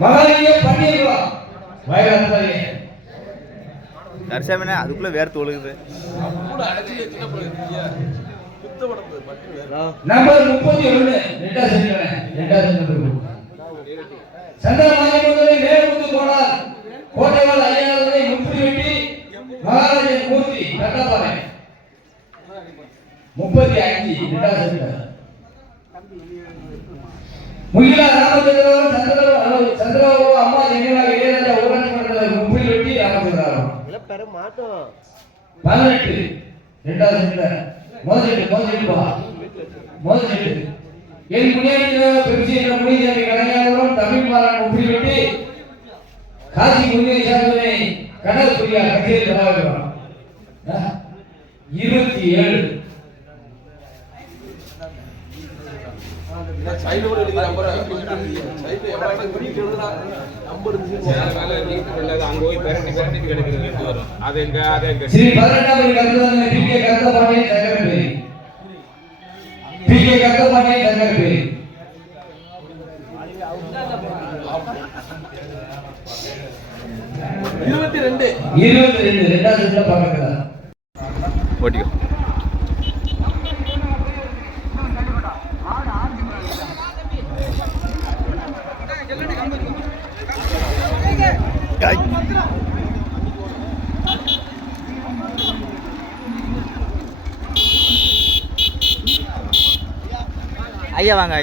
மகாலிங்க பண்ணிடலாம் வயலாத்தாயே தர்ஷாமனே அதுக்குள்ள வேற தொழுகுது நம்பர் 31 ரெண்டாவது சந்திரமாயி முதலே நேர்முத்து போனார் கோட்டைவால் ஐயாவதை முப்படி வெட்டி மகாராஜன் மூர்த்தி கட்டப்பாறை 35 ரெண்டாவது முகிலா ராமச்சந்திரன் சந்திரபாபு அம்மா ஜெனிவாக இளையராஜா ஊராட்சி மன்றத்தில் முப்படி வெட்டி ராமச்சந்திரன் 18 ரெண்டாவது மோசடி என் முன்னாடி பெருசிய முனிசாமி கலைஞரும் தமிழ் மாறன் முப்படி வெட்டி காசி முன்னேறி சாதனை கடல் புரியா கச்சேரி கலாவிரம் 27 சைடுல இருக்கிற நம்பர் சைடுல எவ்வளவு குறிப்பிட்டு எழுதுறா நம்பர் வேலை அங்க போய் பேரண்டி கிடைக்கிறது வரும் அது எங்க ஸ்ரீ 18 கருத்தாங்க பிகே கருத்தாபாணி சங்கரபேரி பிகே கருத்தாபாணி சங்கரபேரி 22 ரெண்டாவது பாக்கறதா ஓடியோ ஐயா வாங்க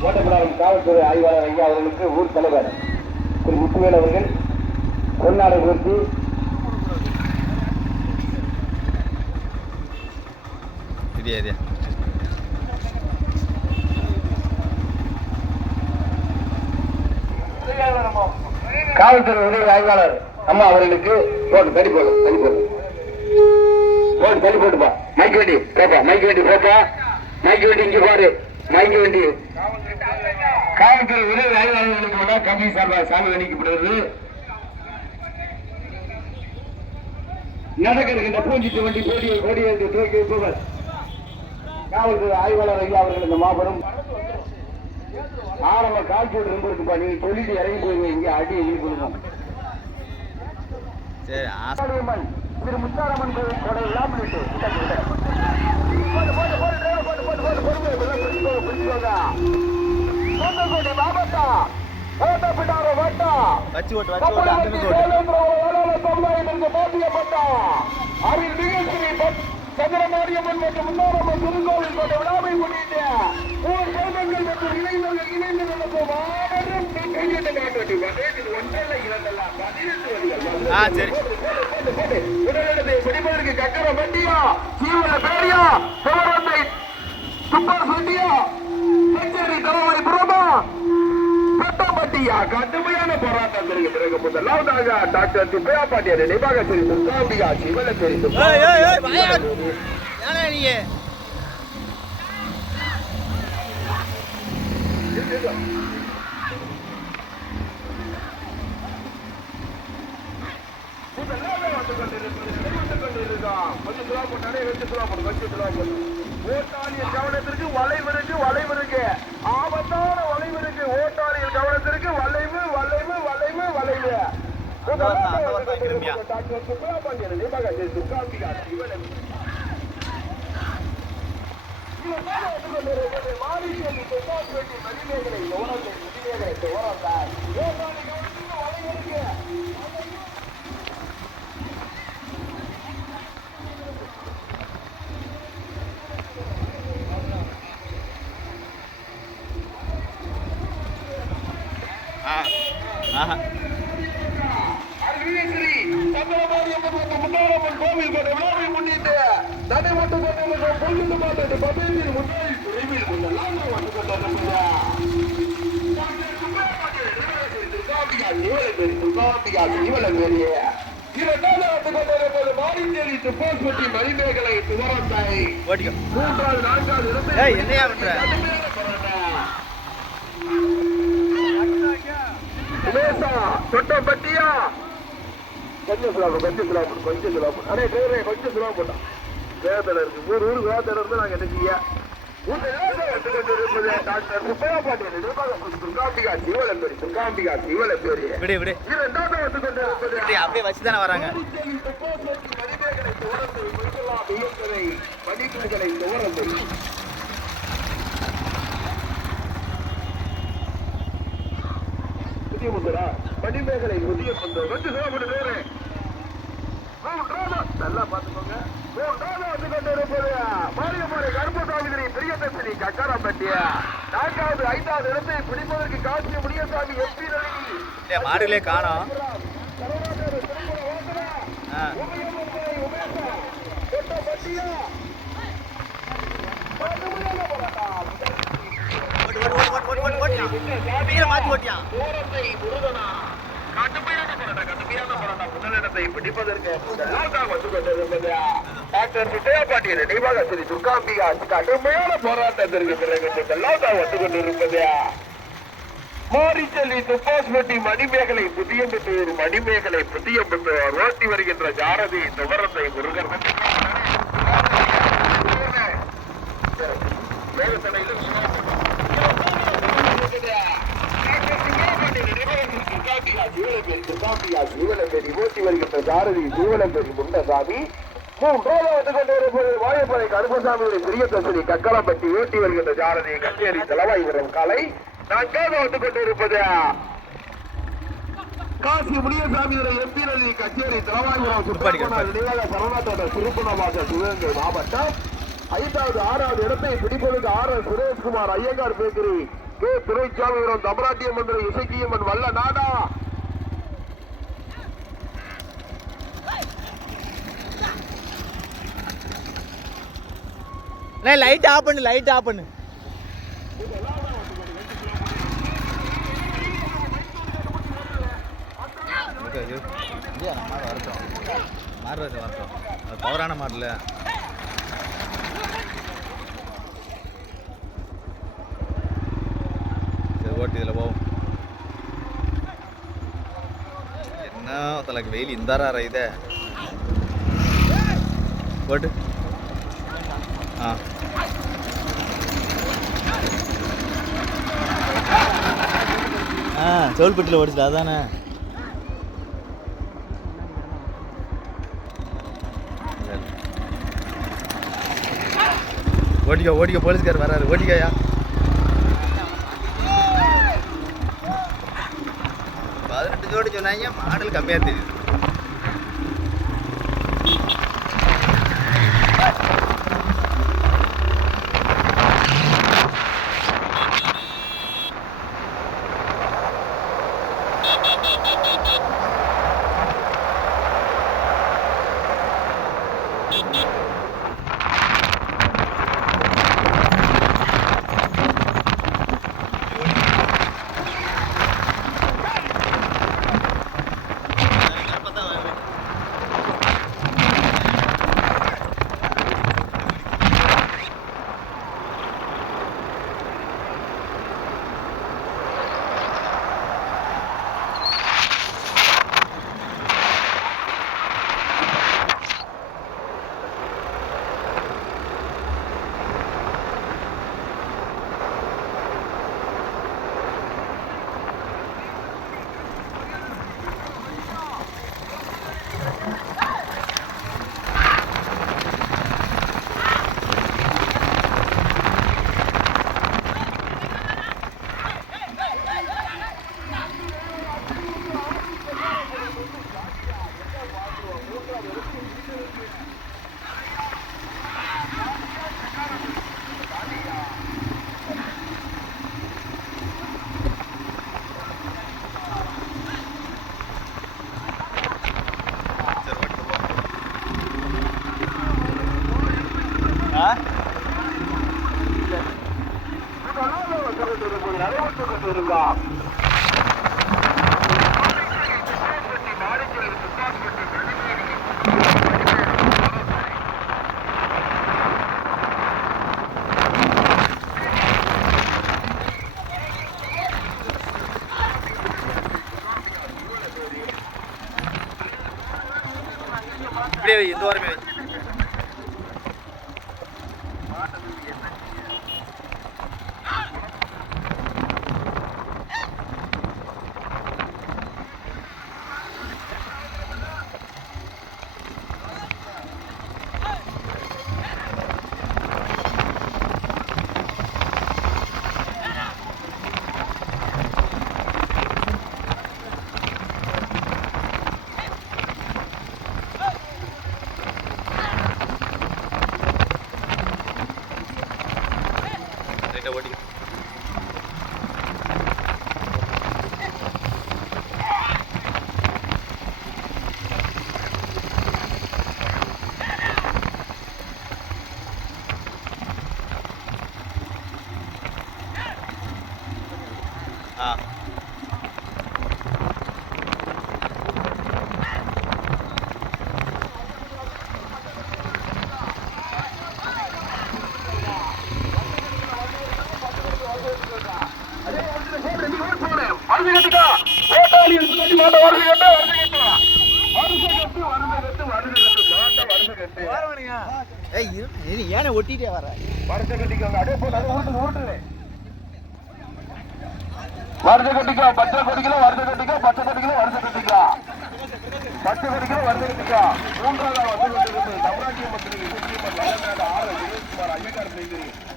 ஓட்டப்படாமல் காவல்துறை ஆய்வாளர் ஐயா அவர்களுக்கு ஊர் தலைவர் திரு முத்துவேல் அவர்கள் பொன்னாடை உயர்த்தி காவல்துறை உதவி ஆய்வாளர் அம்மா அவர்களுக்கு தள்ளி போட்டுப்பா மைக் வண்டி போப்பா மைக் வண்டி இங்க பாரு மைக் வண்டி காவல்துறை உதவி ஆய்வாளர்களுக்கு கம்பி சார்பாக சாமி வணிக்கப்படுகிறது. நடக்கிற பூஞ்சிட்டு வண்டி கோடி காவல்துறை ஆய்வாளர் ஐயா அவர்கள் இந்த மாபெரும் ஆரம்ப கால்போட்டு ரொம்ப இருக்குப்பா நீங்க சொல்லிட்டு இறங்கி போயிருங்க இங்க அடி எழுதி கொடுக்கணும். திரு முத்தாரம்மன் கோயில் கொடை இல்லாமல் மாவட்டா ஓட்டப்பிட்டார வட்டா போட்டியப்பட்டா அதில் நிகழ்ச்சி சந்திரமாரியம்மன் மற்றும் முன்னாரம்மன் திருக்கோவில் கொண்ட விழாவை முன்னிட்டு ஊர் சொந்தங்கள் மற்றும் இளைஞர்கள் இணைந்து நடக்கும் மாபெரும் ஒன்றல்ல இரண்டல்ல 18 உடனடி பிடிப்பதற்கு கக்கர வண்டியா சீவன பேரியா சிவரந்தை சுப்பர் சண்டியா கச்சேரி தளபதி புறமா பட்டாம்பட்டியா கடுமையான போராட்டத்திற்கு பிறகு முதலாவதாக டாக்டர் துப்பையா பாண்டியர் நினைவாக தெரிந்து காம்பியா சிவன தெரிந்து ஓட்டாளியின் கவனத்திற்கு வளைவு இருக்கு ஆபத்தான வளைவு இருக்கு ஓட்டாளியின் கவனத்திற்கு வளைவு டாக்டர் சுப்பையா பாண்டியர் நினைவாக தெரிந்து காம்பியா சிவன ஆஹா கோவில் விழாவை முன்னிட்டு நடைபெற்று கொண்டிருக்கும் பொழுது மாதத்தை பதவியில் முதல் பிரிவில் கொள்ளலாம் மணிமேகலை துவரத்தாய் ஓட்டிக்கோ. 3வது 4வது இடத்தை ஏய் என்னையா பண்ற? தொட்டப்பட்டியா கொஞ்சம் சுலாபம் அடே டிரைவரே கொஞ்சம் சுலாபம் போட்டான் வேதனை இருக்கு 3 ஊருக்கு வேதனை இருந்து நாங்க என்ன செய்ய டாக்டர் சுப்பையா பாண்டியன் துர்காம்பிகா சிவலம்பேரி விடு விடு இரண்டாவது வந்து கொண்டிருப்பது விடு, அப்படியே வச்சுதானே வராங்க. மணிமேகலை துவரந்தை புதிய முந்தரா மணிமேகலை புதிய முந்தர் கொஞ்சம் சொல்ல பேரு நல்லா பாத்துக்கோங்க. வந்து கொண்டிருப்பது மாரியம்மாறை கருப்பசாமி பெரிய தர்சினி கக்காரப்பட்டிய 4வது 5வது இடத்தை பிடிப்பதற்கு காசிய முனியசாமி எம்பி ஏய் மாடுகளே காணோம். பிடிப்பதற்கு டாக்டர் சுட்டையா பாண்டியன் நினைவாக ஸ்ரீ துர்காம்பிகா கடுமையான போராட்டத்திற்கு பிறகு வந்து கொண்டிருப்பது மாரிச்செல்வி துப்பாஸ்பட்டி மணிமேகலை புதியம்புத்தூர் மணிமேகலை புதியம்புத்தூர் ஓட்டி வருகின்ற ஜாரதி துவரந்தை முருகன் ஓட்டி வருகின்ற ஜாரதி ஜீவனம்பேரி முண்டசாமி 3வது வந்து கொண்டிருப்பது வாயப்படை கருப்பசாமியுடைய பெரிய தசரி கக்கலப்பட்டி ஓட்டி வருகின்ற ஜாரதி கச்சேரி தலவாய்புரம் காலை 4வது வந்து கொண்டிருப்பது காசி முனியசாமி எம்பி கச்சேரி தலவாய்புரம் சுப்பிரமணிய சரணாத்தோட திருப்பணவாச சிவகங்கை மாவட்டம் 5வது 6வது இடத்தை பிடிப்பதற்கு R Sureshkumar Iyengar bakery K Duraisamypuram தமராட்டிய மந்திர இசக்கியம்மன் வல்ல நாடா லைட் ஆஃப் பண்ணு, லைட் ஆஃப் பண்ணு. மாறுறது வரட்டும், அது பவரான மாடல. சரி ஓட்டு இதில் போவோம். என்ன தலைக்கு வெயில் இந்தாரா இதை போட்டு சோல்பட்டியில் ஓடிச்சுல அதானே. ஓடிக்கோ போலீஸ்கார் வராரு, ஓடிக்கையா. 18 ஜோடி சொன்னாங்க, மாடல் கம்மியாக தெரியுது. நடைபெற்றுக் கொண்டிருந்தார். இப்படியே வை, இந்த வாரமே வை. ஓட்டிக்க. ஏன ஒட்டிட்டே வர வருஷ கட்டிக்கோங்க. அப்படியே போட்டு வருஷ கட்டிக்கோ. பச்சை கட்டிக்கோ, வருஷ கட்டிக்கோ, பச்சை கட்டிக்கோ, வருஷ கட்டிக்கோ, பச்சை கட்டிக்கோ, வருஷ கட்டிக்கோ. மூன்றாவது வந்து தமிழ்நாட்டிய மந்திரி ஐயங்கார்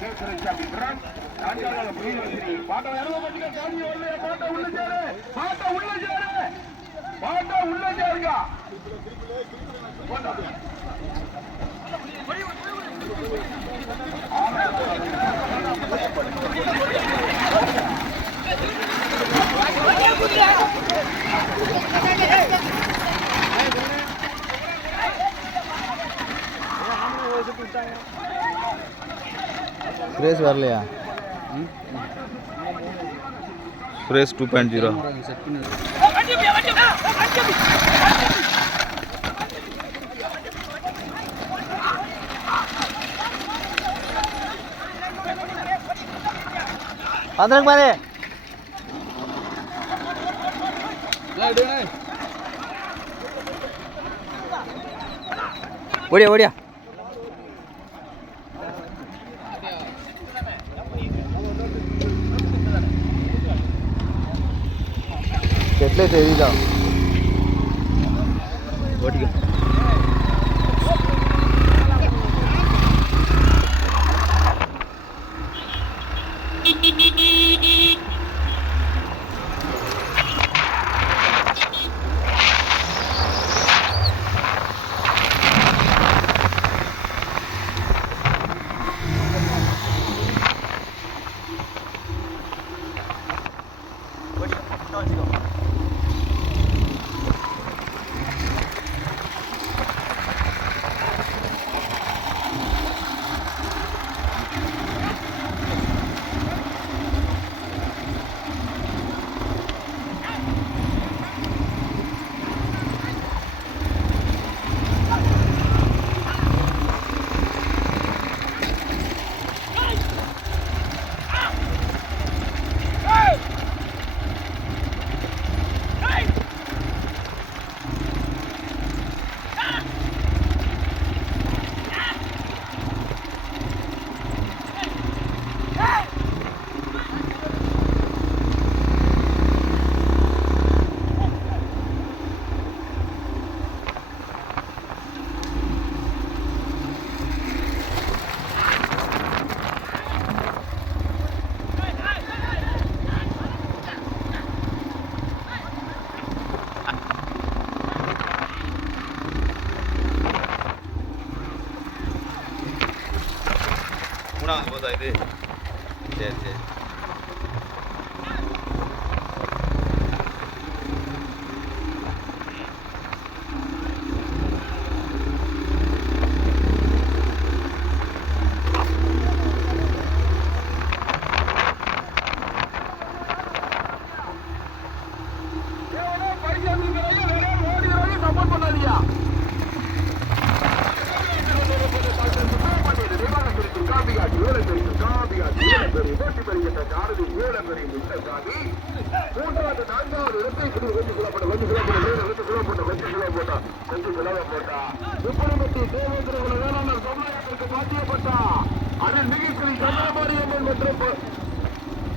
பேசுறி சாமி பிரான். நான்காவது புரியவசிரி பாட்டை பத்திரிக்கா சாமி வரல. பாட்டை உள்ள சேரு, பாட்டை உள்ள சேரு, பாட்டை உள்ள சேருங்க. சுரேஷ் வரலையா? சுரேஷ் 2.0 வந்துருக்கு பாரு. ஓடியா ஓடியா. చెట్లే తెలీదా ఓటికి மூணாவது போதா இது? சரி சரி. மாவட்டா அதில் மிகச்சிறி கன்னியாகுமரியம்மன் மற்றும்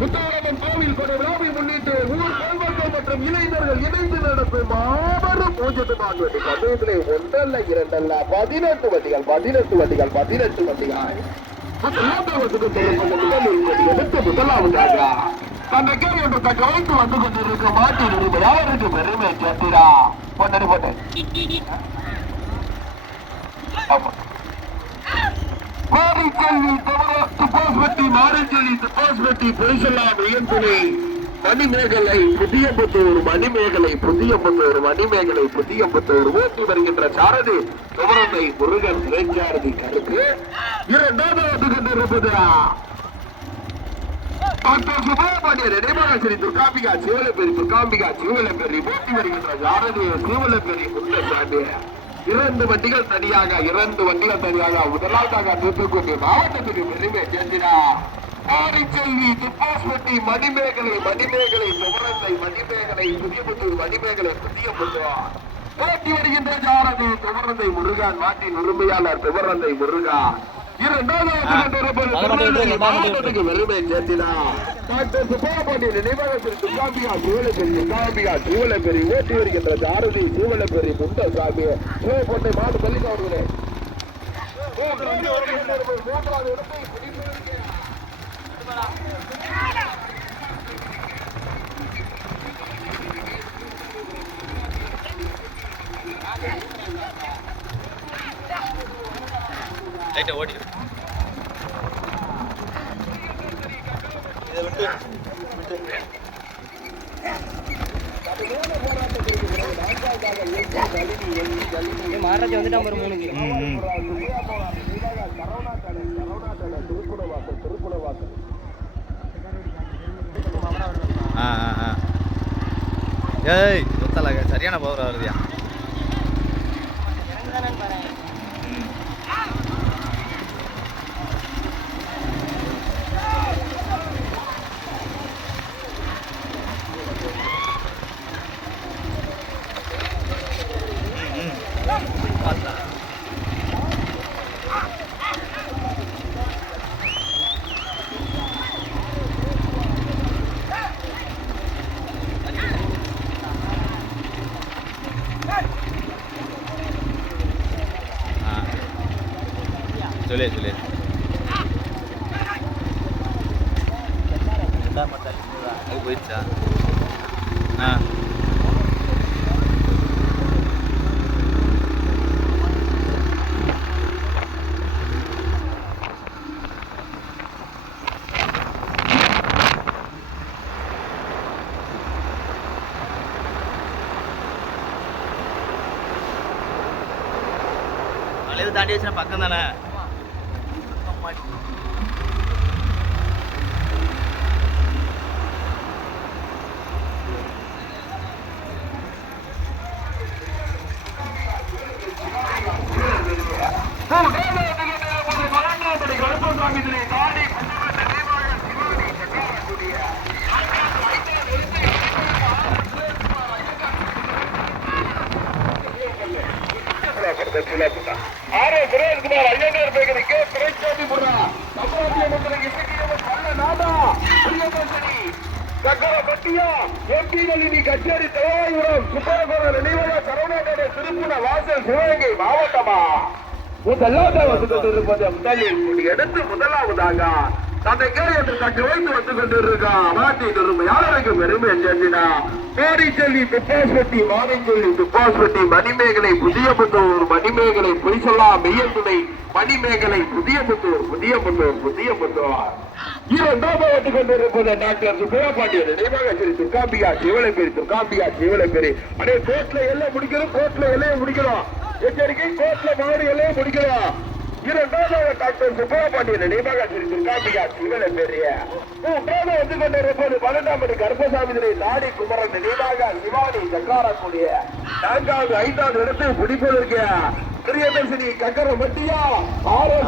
புத்தகரம்மன் கோவில் கொண்ட விழாவை முன்னிட்டு ஊர் பொதுமக்கள் மற்றும் இளைஞர்கள் இணைந்து நடத்தும் மாபெரும் பூஜை மாண்பு பந்தயத்திலே ஒன்றல்ல இரண்டல்ல 18 வண்டிகள் 18 வண்டிகள் 18 வண்டிகள் எடுத்து முதலாவதாக அந்த கேள்வி என்று கலைத்து வந்து கொண்டிருக்க மாட்டின் உரிமையாளருக்கு பெருமை சேர்த்திடா பொன்னடி போட்டு மாரிச்செல்வி துப்பாஸ்பட்டி மாரிச்செல்வி துப்பாஸ்பட்டி பெருசெல்லாம் உயர்த்துணை மணிமேகலை புதியம்புத்தூர் மணிமேகலை புதியம்புத்தூர் மணிமேகலை புதியம்புத்தூர் ஓட்டி வருகின்ற சாரதி துவரந்தை முருகன் இளைஞாரதி கருக்கு இரண்டாவது கொண்டிருப்பது டாக்டர் சுப்பிரமணியன் நினைவாக துர்காம்பிகா சிவலப்பேரி துர்காம்பிகா சிவலப்பேரி ஓட்டி வருகின்ற சாரதி சிவலப்பேரி முன்னசாமி இரண்டு வண்டிகள் தனியாக முதலாவதாக தூத்துக்குடி மாவட்டத்துக்கு பெருமை சேர்க்கிறார் மாரிச்செல்வி துப்பாஸ்பட்டி மணிமேகலை துவரந்தை மணிமேகலை புதியபுத்தூர் மணிமேகலை புதியபுத்தூர் ஓட்டி வருகின்ற சாரதி துவரந்தை முருகன் நாட்டின் உரிமையாளர் துவரந்தை முருகா மாவட்டத்துக்கு பெருமை சேர்த்தினார் டாக்டர் சுப்பிரமணியன் நினைவாகத்தில் துர்காம்பிகா சிவலப்பேரி ஓட்டி வருகின்ற சாரதி சிவலப்பேரி முண்டசாமி சிவகோட்டை மாடு பள்ளிக்கு அவர்களே மூன்றாவது இடத்தை லைட்டை ஓடி இதை விட்டு மகாராஜா வந்துட்டான் ஒரு 3 ஏய் சொத்தல சரியான பவர் வருதியா சொல்லு அது போயிடுச்சா மலையை தாண்டி வச்சுனா பக்கம் தானே கச்சேரி தலைவாயுரம் சுப்பரகோண நினைவாக கருணாநிதி திருப்புண வாசல் சிவகங்கை மாவட்டமா எடுத்து முதலாவதாக தன்னை கேள்வி கட்டி வைத்து வந்து கொண்டிருக்கான் நாட்டின் உரிமையாளருக்கு பெருமை சேர்த்தினா மாரிச்செல்வி துப்பாஸ்பட்டி மணிமேகலை புதியபுத்தூர் மணிமேகலை பொய்சொல்லா மெய்யத்துணை மணிமேகலை புதியபுத்தூர் இரண்டாவது கொண்டிருப்பது டாக்டர் சுப்பிரமணியன் நினைவாக துர்காம்பிகா சிவலப்பேரி அடே கோர்ட்ல எல்லாம் முடிக்கிறோம் எச்சரிக்கை கோர்ட்ல மாடு எல்லாம் முடிக்கிறோம் இரண்டாவது டாக்டர் சுப்பிரமணியன் நினைவாக துர்காம்பிகா சிவலப்பேரி மூன்றாவது வந்து கொண்டிருப்பது 12ஆம் படி கர்ப்பசாமி நாடி குமரன் நினைவாக சிவானி சக்காரக்கூடிய 4வது 5வது இடத்தில் பிடிப்பதற்கு பிரியதர்சினி கக்கர மட்டியா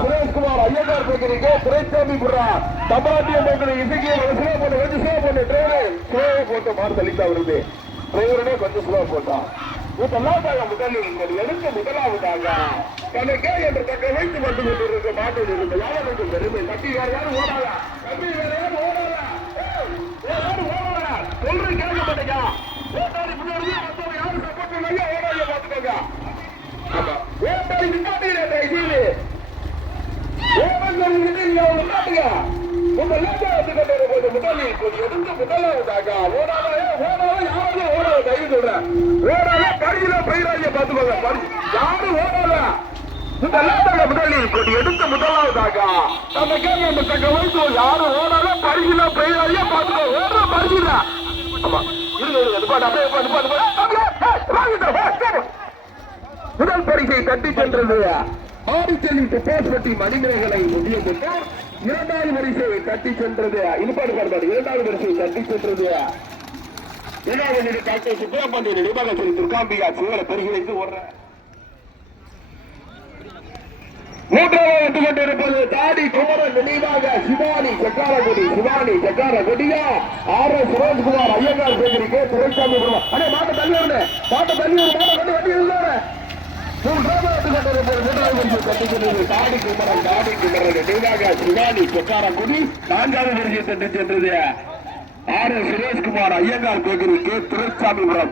சுரேஷ்குமார் ஐயங்கார் பேக்கரிக்கு துரைசாமி புறா தபாட்டிய பேக்கரி இசைக்கு கொஞ்சம் ஸ்லோ பண்ணு டிரைவர் ஸ்லோ போட்ட மாறு தள்ளிட்டா வருது டிரைவருனே கொஞ்சம் ஸ்லோ போட்டான் முதலாவதாக முதலில் எடுத்த முதலாவதாக தனக்கே என்று தக்க வைத்து வந்து கொண்டிருக்க மாட்டில் இருந்த யாருக்கு பெருமை தட்டி யாரும் ஓடாதா தம்பி யாரும் ஓடாதா ஓடாதா சொல்ற கேட்க மாட்டேங்க ஓட்டாடி முன்னாடி யாரும் சப்போர்ட் பண்ணாங்க ஓடாத பார்த்துக்கோங்க ஆமா ஓட்டாடி நிப்பாட்டுகிறேன் இது முதலாவதாக ஓடாத யாரும் ஓடாத தயவு சொல்றேன் ஓடாத பரிசில பயிராஜிய பார்த்துக்கோங்க யாரும் ஓடாத முதலில் கொண்டு எடுத்த முதலாவதாக நம்ம கேள்வி தக்க வைத்து யாரும் ஓடாத பரிசில பயிராஜிய பார்த்துக்கோ ஓடுற பரிசில ஆமா முதல் பரிசை தட்டி சென்றது ஆடிச்செல்வி துப்பாஸ்பட்டி மணிமேகலை முடியும் இரண்டாவது வரிசையை தட்டி சென்றது இரண்டாவது வரிசையை தட்டி சென்றது டாக்டர் சுப்பிரமணியன் நிர்வாகத்தில் துர்காம்பிகா சிவரை பரிசீலித்து ஓடுற மூன்றாவது வந்து கொண்டிருப்பது தாடி குமரன் நினைவாக சிவானி சக்காரகுடியா ஆர்.எஸ். சுரேஷ்குமார் ஐயங்கார் பேக்கரிக்கு துரைசாமி மாட்ட தள்ளி வருது மாட்ட வண்டி இருந்தாரு மூன்றாவது தாடி குமரன் நினைவாக சிவானி சக்காரகுடி நான்காவது வரிசை தட்டி சென்றது ஆர்.எஸ். சுரேஷ்குமார் ஐயங்கார் பேக்கரிக்கு துரைசாமிபுரம்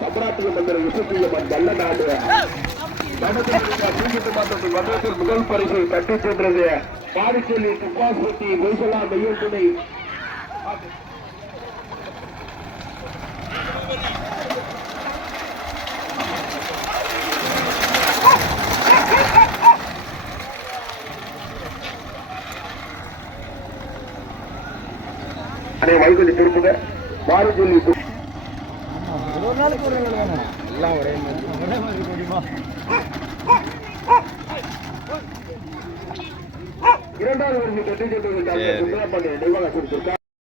சந்திராட்டுக்கு மந்திர விசுப்பியம்மன் நல்லநாடு மன்றத்தில் முதல் பரிசை தட்டி சென்றது பாடிச்செல்வி துப்பாஸ்பட்டி மொய்சலா மையம் துணை வைகொலி திருப்புக பாடிச்செல்வி இரண்டாவது வரிசை தட்டி சென்றது நிர்வாகம்